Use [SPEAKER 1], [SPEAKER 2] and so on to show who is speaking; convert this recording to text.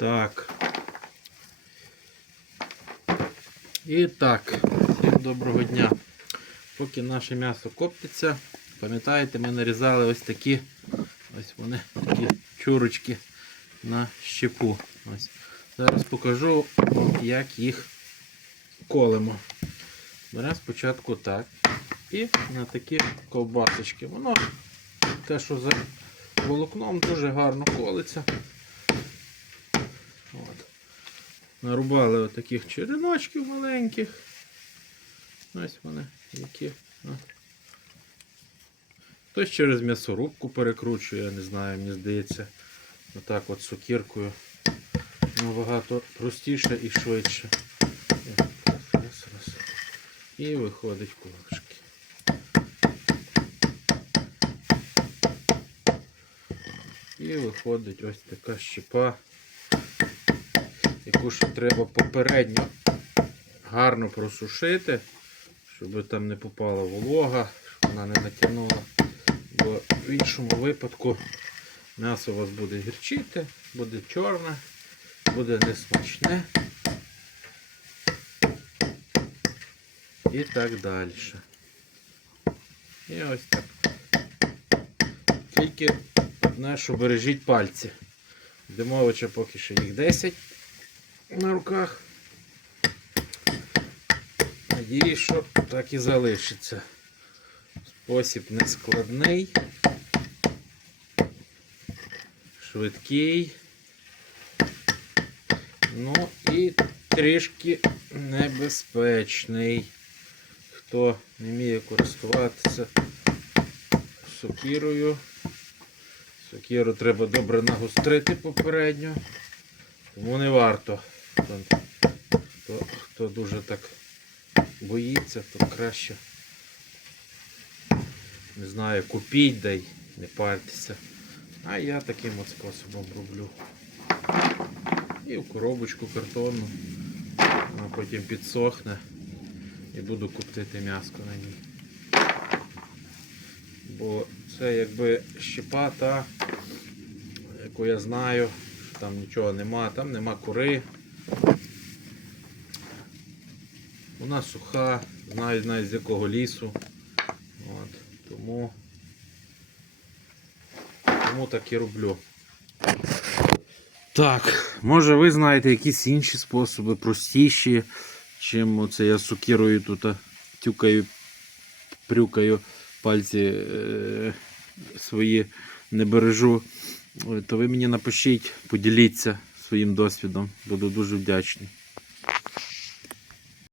[SPEAKER 1] Так. І так, всім доброго дня. Поки наше м'ясо коптиться, пам'ятаєте, ми нарізали ось такі ось вони такі чурочки на щепу. Ось. Зараз покажу, як їх колемо. Беремо спочатку так. І на такі ковбасочки. Воно те, що за волокном дуже гарно колиться. От. Нарубали отаких череночків маленьких. Ось вони які. От. Хтось через м'ясорубку перекручує, я не знаю, мені здається. Отак от сукіркою. Набагато простіше і швидше. І виходить кулачки. І виходить ось така щепа, яку ще треба попередньо гарно просушити, щоб там не попала волога, щоб вона не натягнула. Бо в іншому випадку м'ясо у вас буде гірчити, буде чорне, буде несмачне. І так далі. І ось так. Тільки одне, що бережіть пальці. Димовича поки що їх 10 на руках. Надіюсь, що так і залишиться. Спосіб нескладний, швидкий. Ну і трішки небезпечний. Хто не вміє користуватися сокірою. Сокіру треба добре нагострити попередньо. Тому не варто. Хто, хто, хто дуже так боїться, то краще. Не знаю, купіть дай, не партеся. А я таким от способом роблю. І в коробочку картонну. Вона потім підсохне і буду коптити м'яско на ній. Бо це якби щепа та, яку я знаю, що там нічого нема, там нема кури. Вона суха, знаю, знаю з якого лісу. От, тому, тому так і роблю. Так, може ви знаєте якісь інші способи, простіші, чим оце я сукірою тут тюкаю, прюкаю пальці е, свої не бережу. То ви мені напишіть, поділіться своїм досвідом. Буду дуже вдячний.